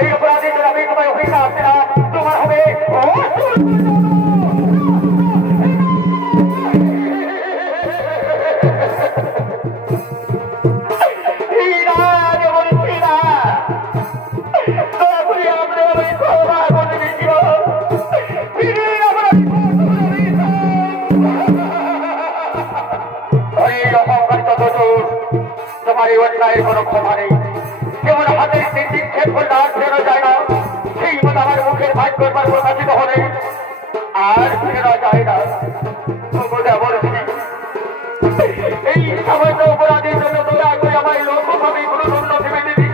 এই অপরাধের জন্য আমি তোমায় অভিশাপ আসছে না, তোমার হবে তোমার অন্যায়ের কোনো ক্ষমা নেই। যেমন হাতের নিক্ষেপ করলে আর ফেরা যায় না, সেই মতো আমার মুখের ভাগ করবার প্রকাশিত হলে আর ফেরা যায় না। এই সামান্য অপরাধের জন্য দয়া করে আমার লোকভাবে কোনো দণ্ড ভেবে দিচ্ছি।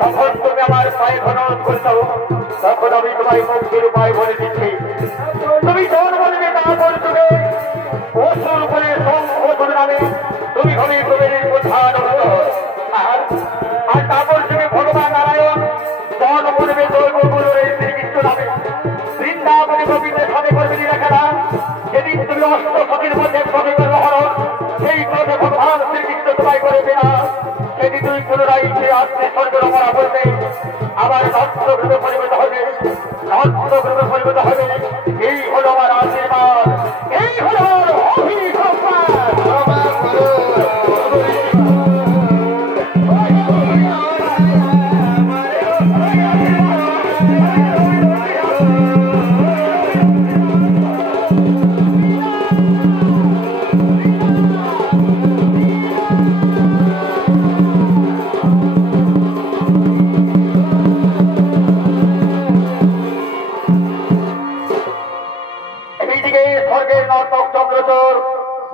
যখন তুমি আমার পায়ে খনন করছো তখন আমি তোমায় মুক্তির উপায় বলে দিচ্ছি। তুমি যখন বলবে তারপর তুমি অসুর করে সংশোধন নামে তুমি হবে প্রবেশের প্রধান আর তারপর তুমি ভগবান নারায়ণ যখন বলবে দৈবগুলোর এই শ্রীকৃষ্ণ নামে বৃন্দাবনে গোবিন্দের সাথে করবে নিরাখানা। যেদিন তুমি অষ্ট সখীর মধ্যে প্রবেশের হরণ সেই পথে ভগবান শ্রীকৃষ্ণ তোমায় করবে না, সেদিন তুমি পুনরায় সে আসতে স্বর্গের অপরা বলবে আবার নষ্টগ্রহে পরিণত হবে, নষ্টগ্রহে পরিণত হবে। এই হলো আমার আশীর্বাদ, এই হলো আমার অভিশাপ।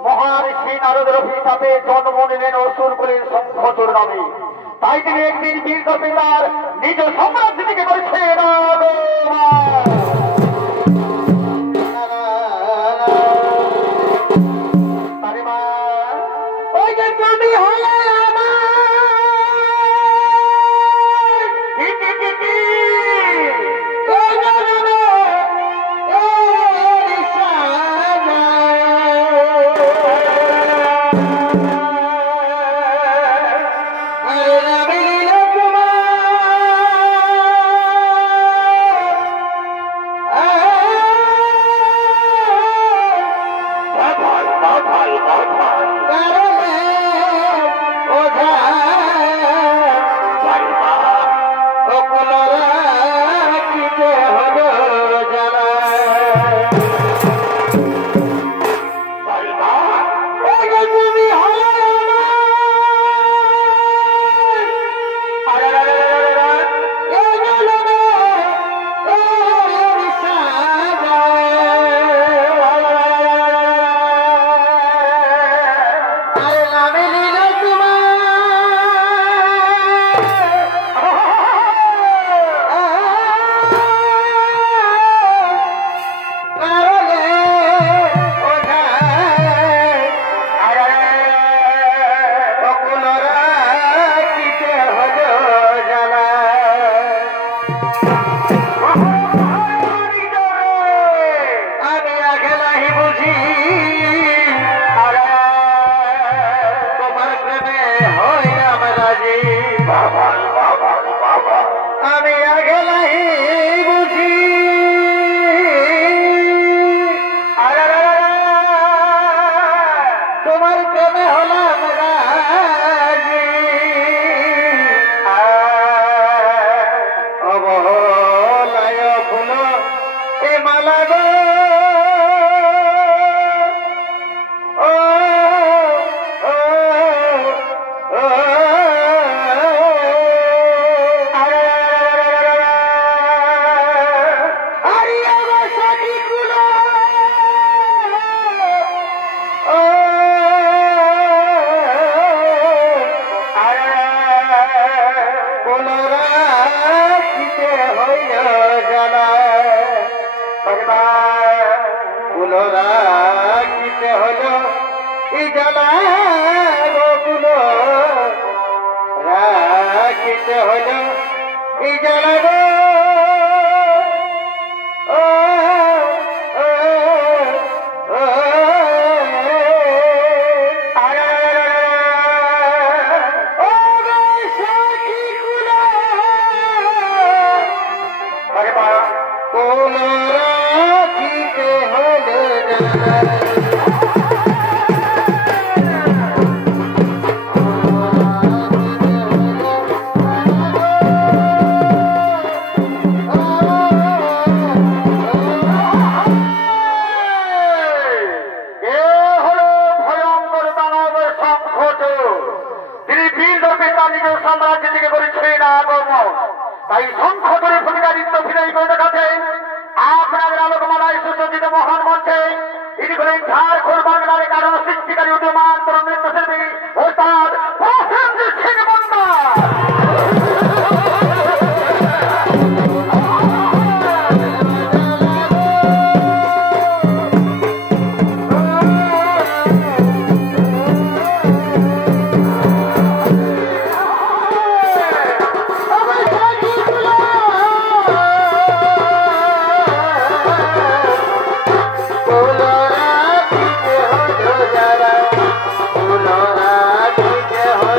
মহারিষি নারদের অভিশাপে জন্ম নিলেন অসুর বলে সংঘচর নামে। তাই তিনি একদিন বীর কপিলার নিজ সাম্রাজ্য থেকে করেছে তাই শঙ্খ ধরে ভূমিকারিত্ব ফিরে দেখাতে আপনাদের আলোকমালায় সুসজ্জিত মহান মঞ্চে ইনি হলেন ঝাড়খণ্ড বাংলার কারণ সৃষ্টিকারী উদীয়মান তরুণ নৃত্যশিল্পী ওস্তাদ প্রসেনজিৎ সিং মন্ডল। बोलो राधे हो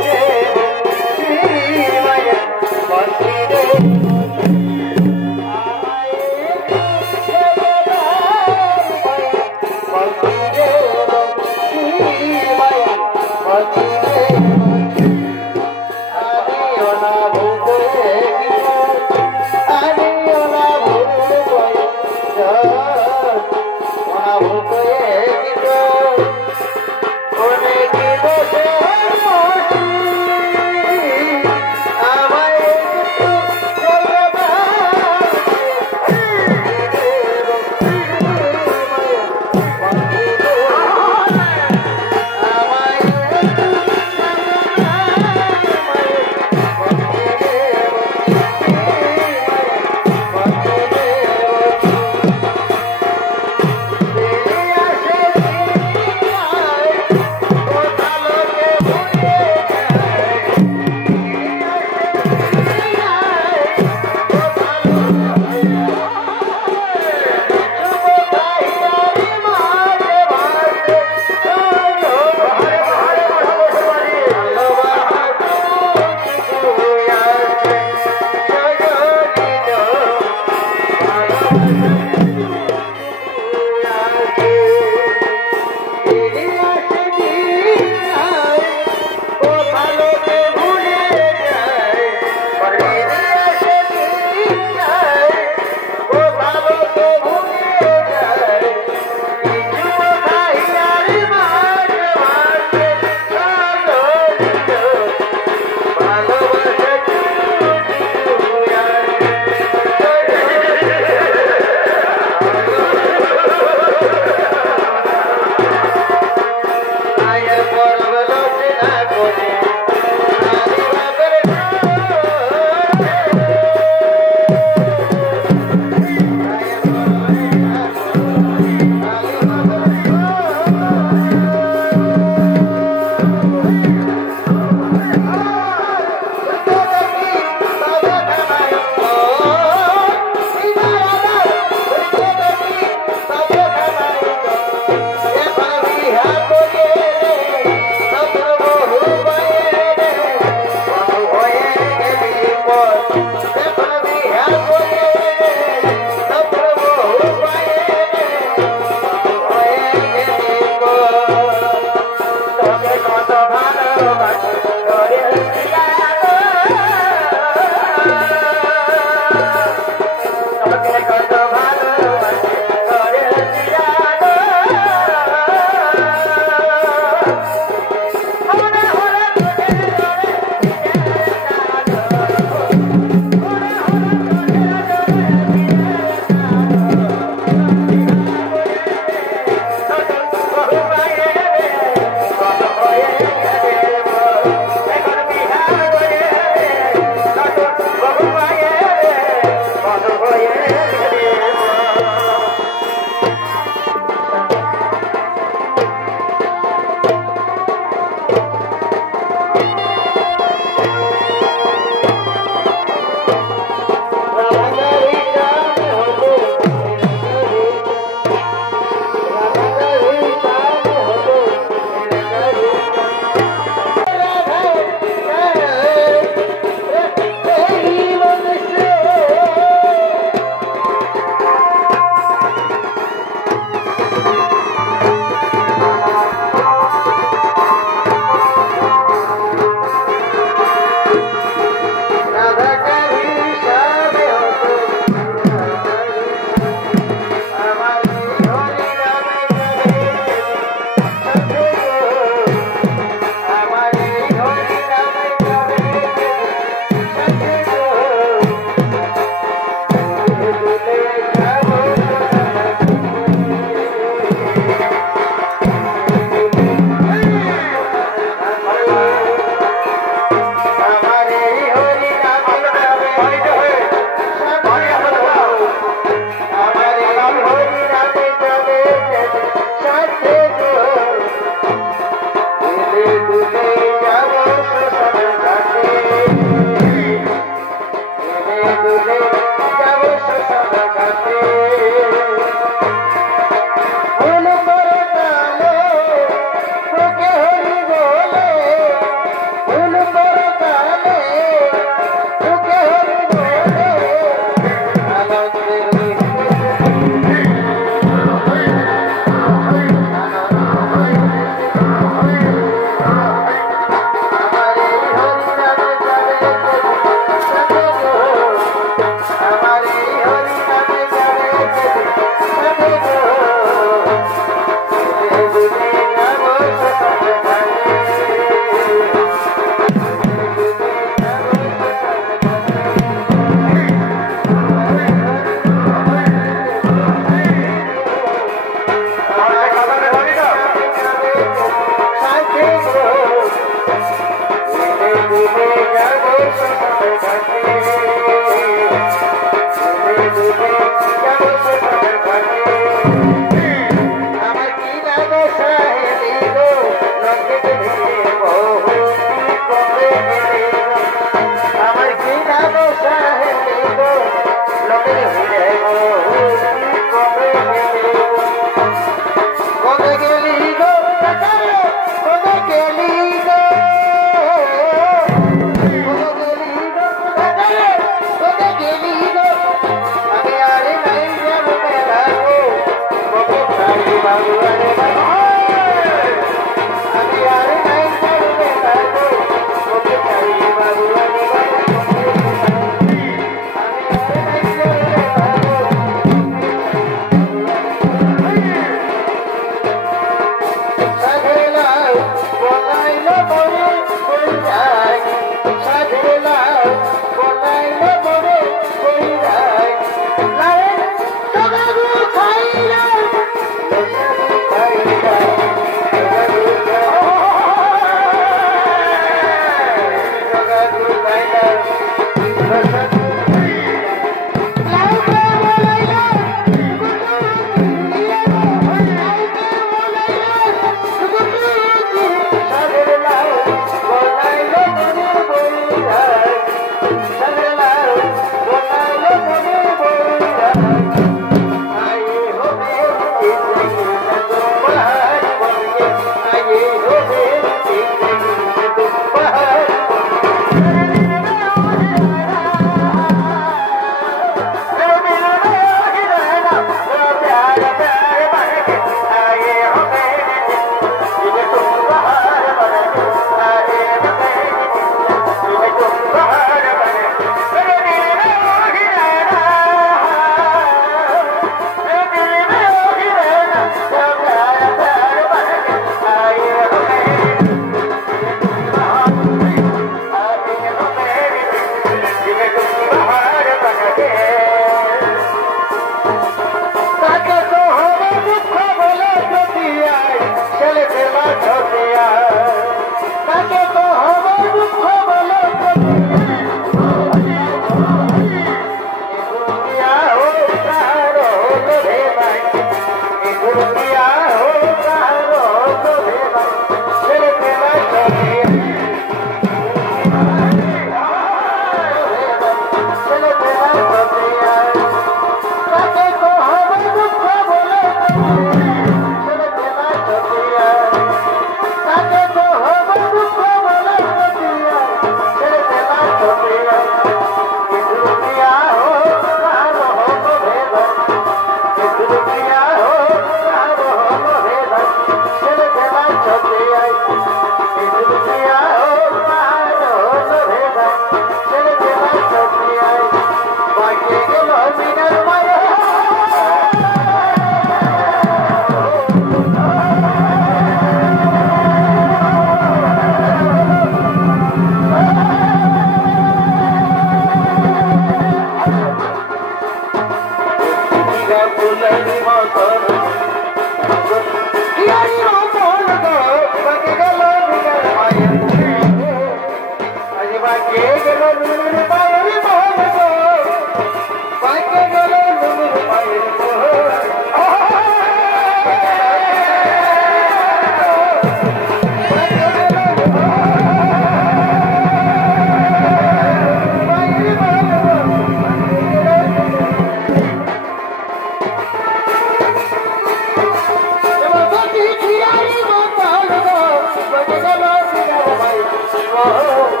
Thank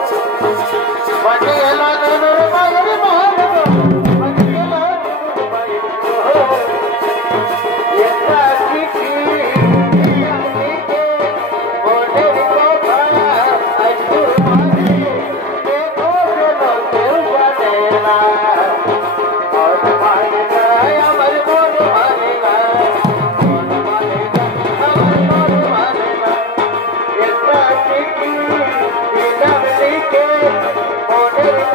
you.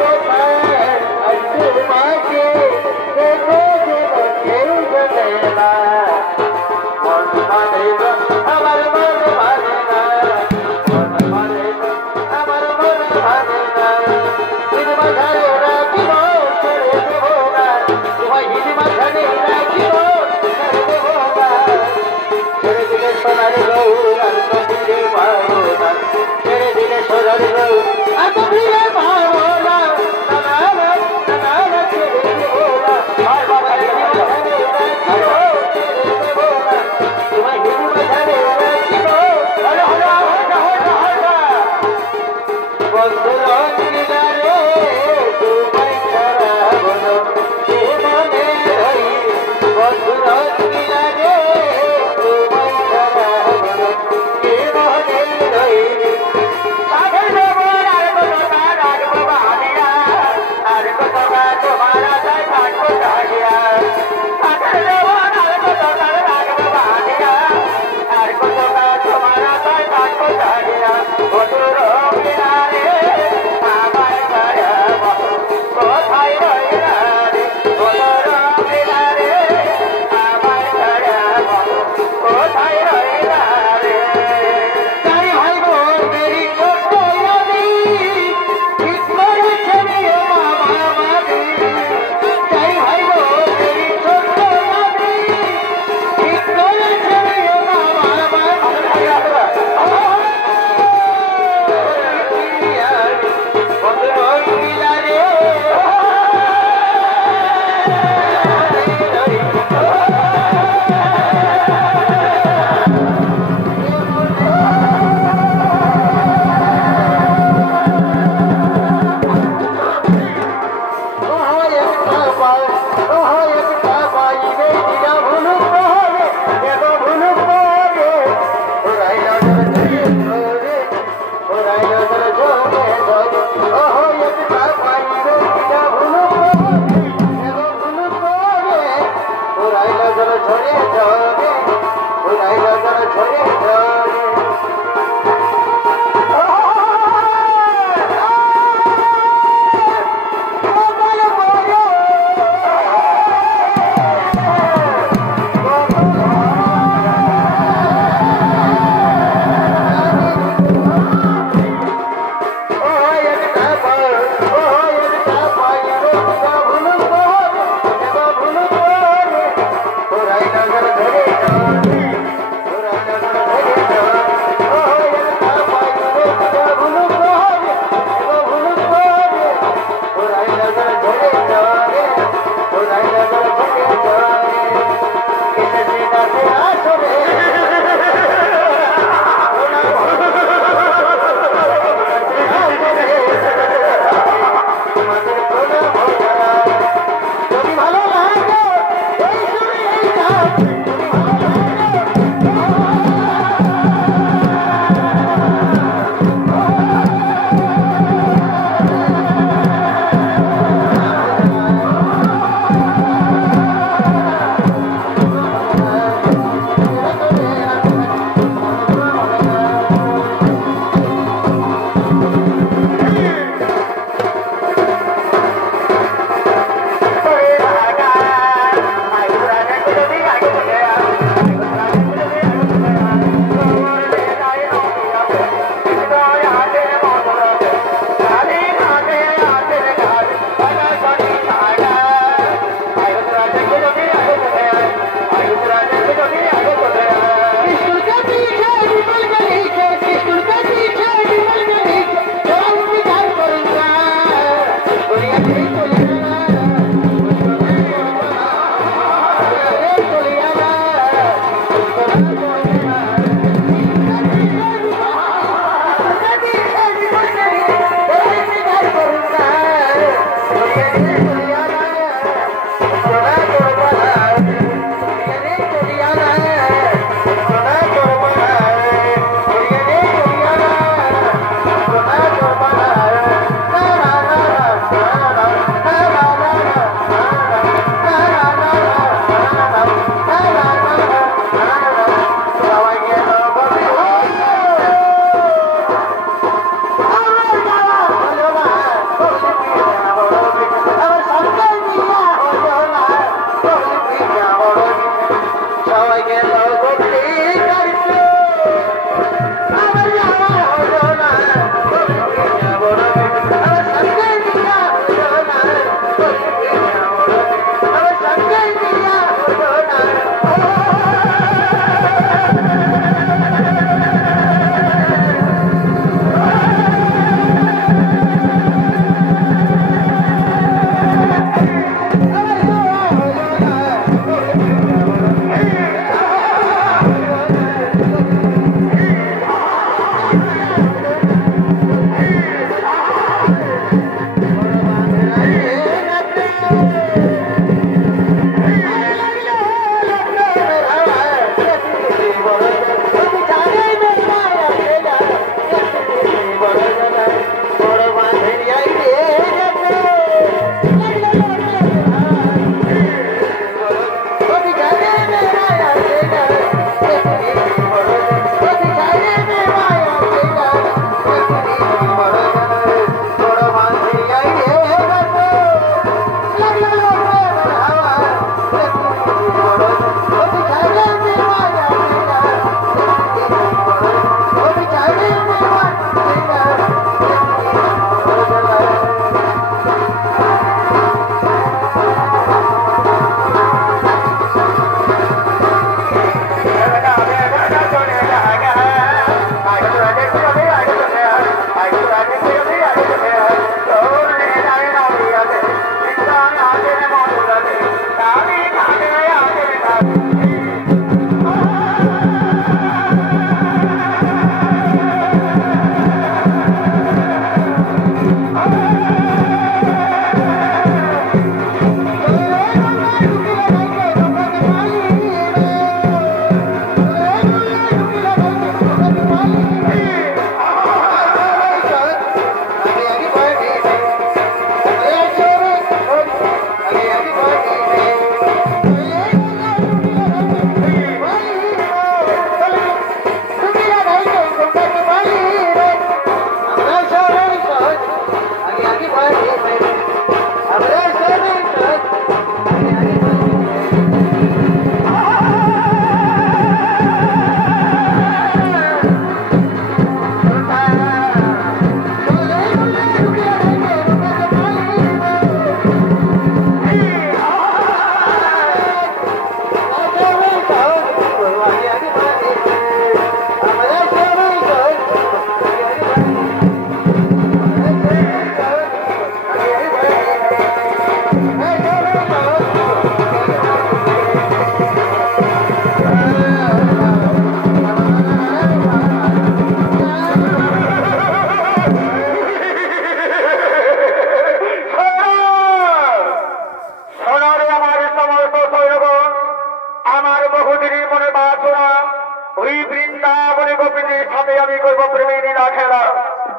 তৈরি করবো প্রেমী লীলা খেলা।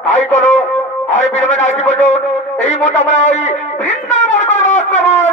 তাই চলো আর বিলম্বে না কি বলুন, এই মুহূর্তে আমরা ওই বৃন্দাবন করবো আক্রমণ।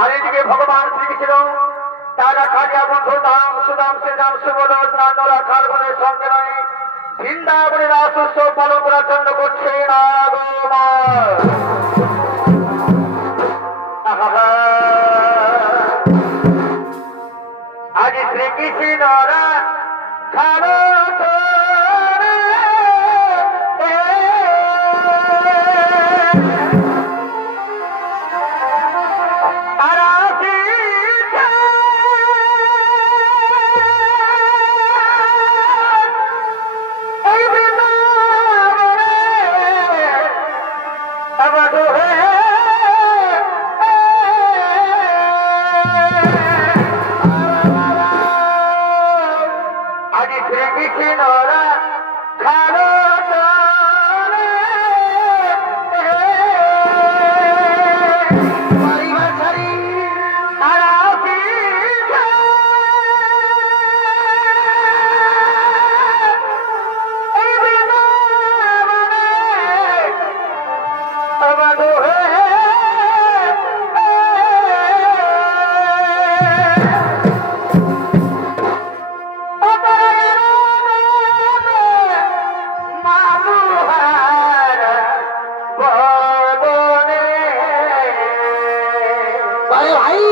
আর এদিকে ভগবান শ্রীকৃষ্ণ তারা খালিয়া বন্ধু দাম সুদাম শ্রীরাম সুবলোচ নান্দরা খালগুনের সঙ্গে নয় বৃন্দাবনের রাসুস্ব পালন করার জন্য করছে আজ শ্রীকৃষ্ণরা খালো Bye.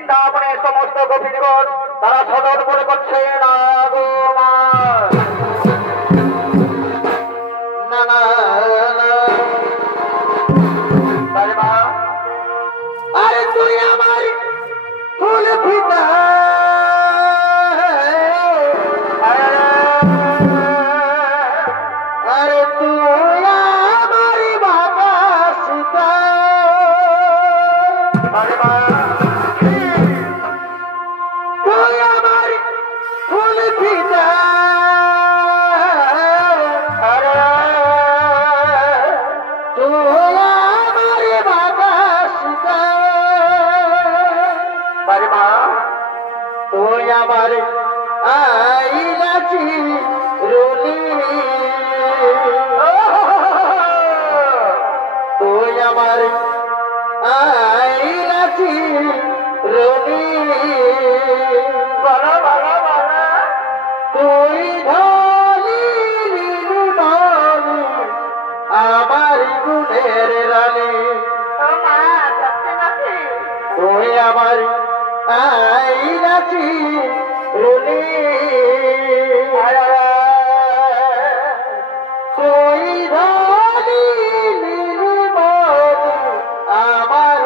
বৃন্দাবনের সমস্ত গোপীগণ তারা সদর করে করছে না গো মা। না না মা, আরে তুই আমার ফুল পিতা, আরে তুই আমার বাবা সীতা। আরে মা, তুই আমার ফুল পিতা, আরে তুই আমার বাবা সীতা। আরে মা, তুই আমার আইলাচি রুলি, তুই আমার আইলাচি রুলি, বালা বালা বালা, তুই ধলি আমার গুণের রানী। তুই আমার আইলাচি রুলি, তুই ধলি আমার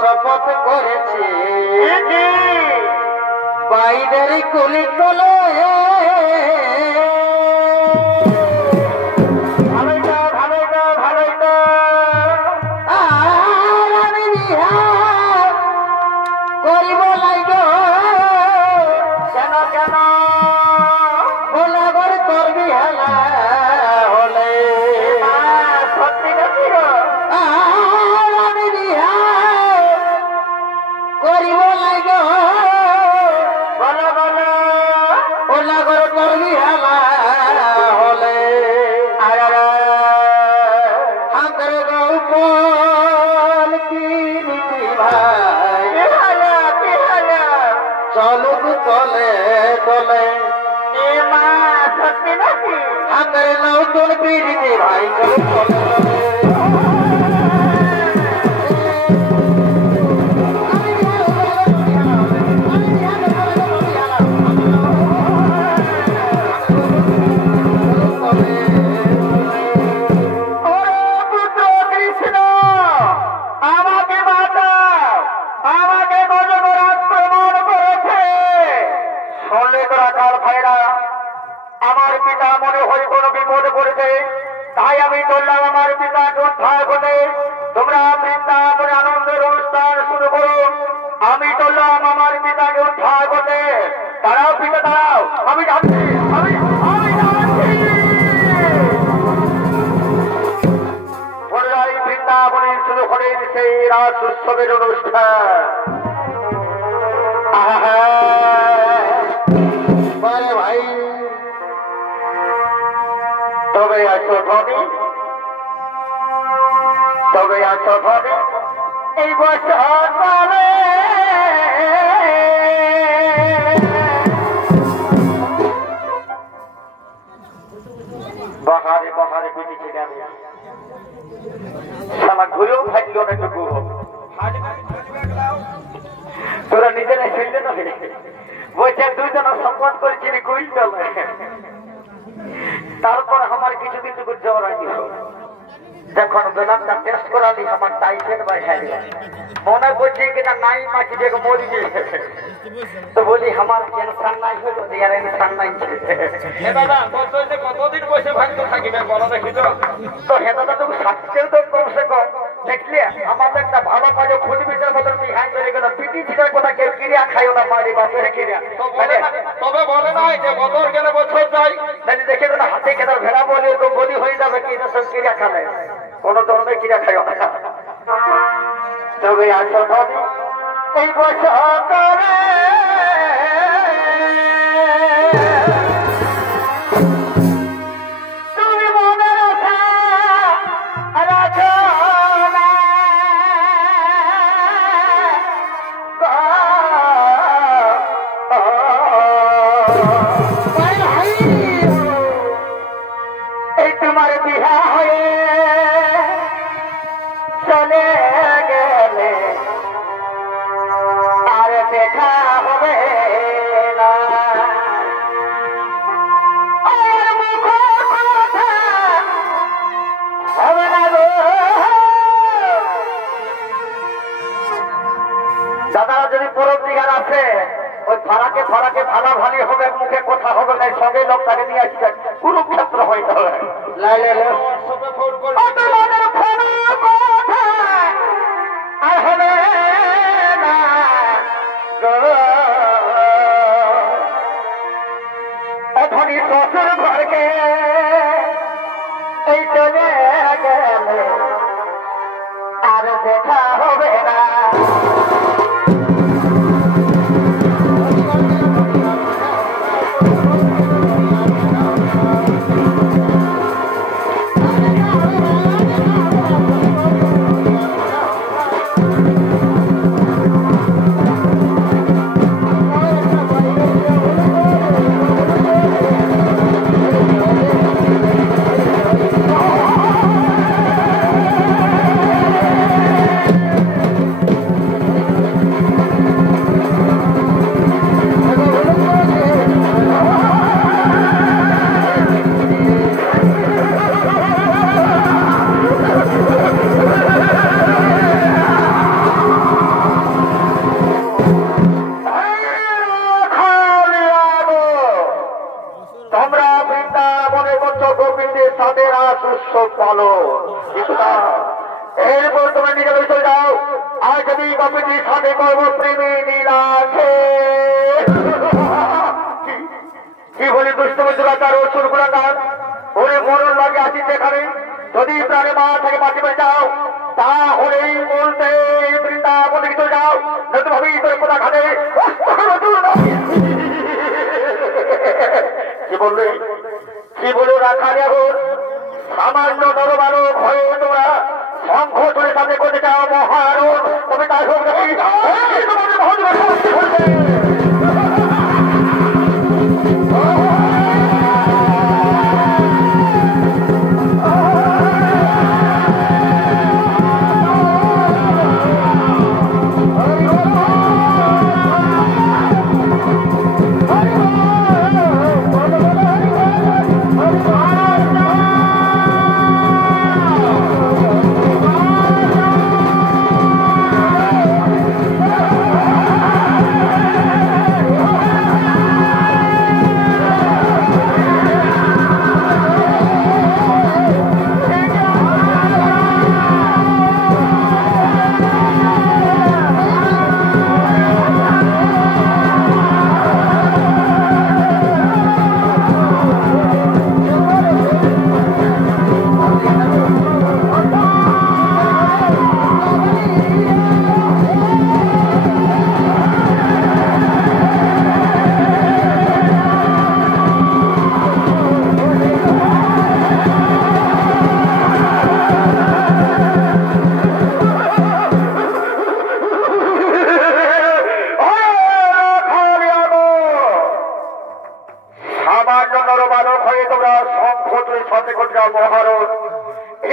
শপথ করেছি বাইরের কুলি তোলে করিব লাইগ কেন কেন গোলাগর করবি হেলা হলে সত্যি নাকি আমি বিহা করিব লাইগ বলো বলো গোলাগর করবি হেলা হলে হাতের গৌপল কিনিতি ভাই চলুক তলে তলে হাতের নতুন পিড়িতে ভাই চলুক তলে আমার পিতা মনে হয় কোনো বিপদে পড়েছে, তাই আমি বললাম আমার পিতাকে উদ্ধার করতে। তোমরা বৃন্দাবনে আনন্দের অনুষ্ঠান শুরু করো। আমি বললাম আমার পিতাকে উদ্ধার করতে। দাঁড়াও পিতা দাঁড়াও, আমি যাচ্ছি, আমি যাচ্ছি। পুনরায় বৃন্দাবনে শুরু করেন সেই রাস উৎসবের অনুষ্ঠান। ভাই তবে আছো ধনী, তবে আছো ধনী এই বছর কালে বাহারে বাহারে বুঝেছি আমি সামা ঘুরেও থাকলো না টুকু। তোরা নিজেরাই ফেললে না বলছে দুইজনা সম্পদ করেছি কুইন্টাল। তারপর আমার কিছু কিছু জ্বর আনি যখন বেলাটা টেস্ট করালি আমার টাইফয়েড বাইরে মনে করছে কিনা নাই মাছি দেখে মরি গেছে। তো বলি আমার ক্যান্সার নাই হইল আর ইনসান নাই। কতদিন বসে ভাঙতে থাকিবে বলো দেখি তো হেদাটা তুমি স্বাস্থ্যেও তো কমসে কম দেখলে আমাদের একটা ভালো কাজে ফুটবিটের মতন বিহাই করে গেল। পিটি ছিটার কথা কেউ কিরিয়া খাইও না মারি বাপের কিরিয়া। তবে বলে নাই যে বছর গেলে বছর যাই দেখে তো হাতে কেনার ভেড়া বলি তো বলি হয়ে যাবে কি না সব কিরিয়া খালে কোন ধরনের কিরিয়া খাইও না। তবে আসো ধনী এই বছর করে তুমি মনে রাখো এই তোমার বিহা হয়ে চলে গেলে আর দেখা হবে না। হবে না গো দাদারা যদি পরব দিঘার আছে ওই ফারাকে ফারাকে ভালো ভালি হবে, মুখে কথা হবে না, সঙ্গে লোকটাকে নিয়ে আসি কুরুক্ষেত্র হইতে হবে। আর হবে না ধনী শ্বশুর ঘরকে এই চলে গেলে আর দেখা হবে না। গোপীটির সাথে করব প্রেমী নীলাখে। কি বলি দুষ্টমি দুরাচার অসুর গুণাগার, ওরে মরণ লাগে আছি সেখানে, যদি প্রাণে মা থেকে বাঁচিবে যাও তাহলেই বলতে বৃন্দাবনে চলে যাও, নতুন ভাবেই তোর কোথা ঘাটে। কি বললে, কি বলে রাখা যাবো? সামান্য নরমানো ভয়ে তোমরা শঙ্খ ধরে সামনে করতে চাও মহারণ, তবে তাই হোক নাকি তোমাদের ভগবান বলবে।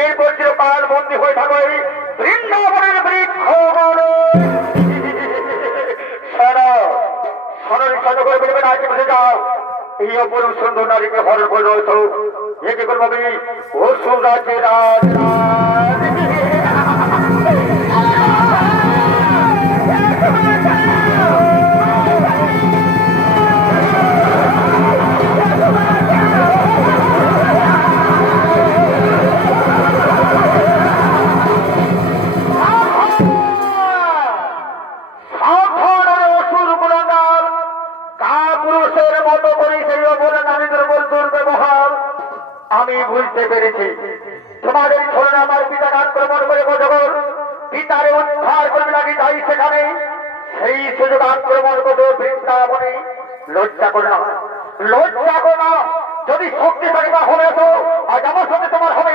এরপর চিরকাল বন্দী হয়ে থাকো এই বৃন্দাবনের বৃক্ষ করে বলবে না বসে যাও। এই অপরূপ সুন্দর নারীকে হরণ করে রয়েছ, একে করবো আমি অসুর রাজ্যে রাজ। আমি বুঝতে পেরেছি তোমাদের ছলনা আমার পিতাকে আক্রমণ করে বজগর পিতারে উদ্ধার করবে নাকি তাই সেখানে সেই সুযোগ আক্রমণ করবে বৃন্দাবনে। লজ্জা করো না, লজ্জা করো না। যদি শক্তিশালী না হবে তো আজ আমার সাথে তোমার হবে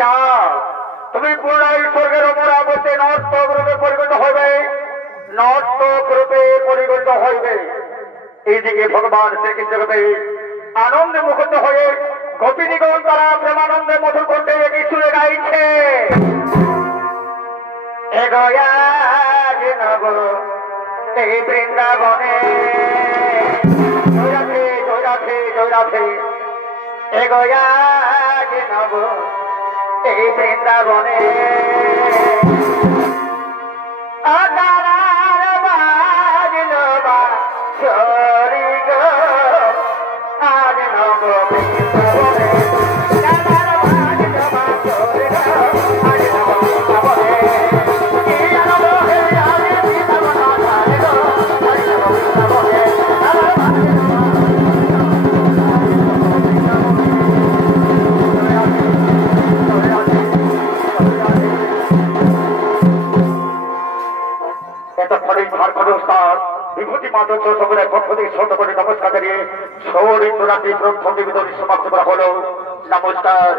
যাও তুমি পুনরায় স্বর্গের অমরাবতী নর্তক রূপে পরিগণিত হইবে, নর্তক রূপে পরিগণিত হইবে। এইদিকে ভগবান শ্রীকৃষ্ণকে আনন্দে মুখরিত হয়ে গোপিনীগণ তারা প্রেমানন্দে মধুর কণ্ঠে একই সুরে গাইছে। এগোয়া নব এই বৃন্দাবনে জয়রাধে জয়রাধে জয়রাধে, এগোয়া নব এই বৃন্দাবনে আকারার বাজল বা সরি গো আজ নব বৃন্দাবনে, আকারার বাজল বা সরি গো আজ নব বৃন্দাবনে, কি নব হে আজ বৃন্দাবন আজ গো আজ নব বৃন্দাবনে, আকারার বাজল বিভূতি মাধব সকলের পক্ষ থেকে ছোট করে নমস্কার জানিয়ে সৌরিন্দ্রনাথী গ্রন্থ নিবেদন সমাপ্ত করা হলো। নমস্কার।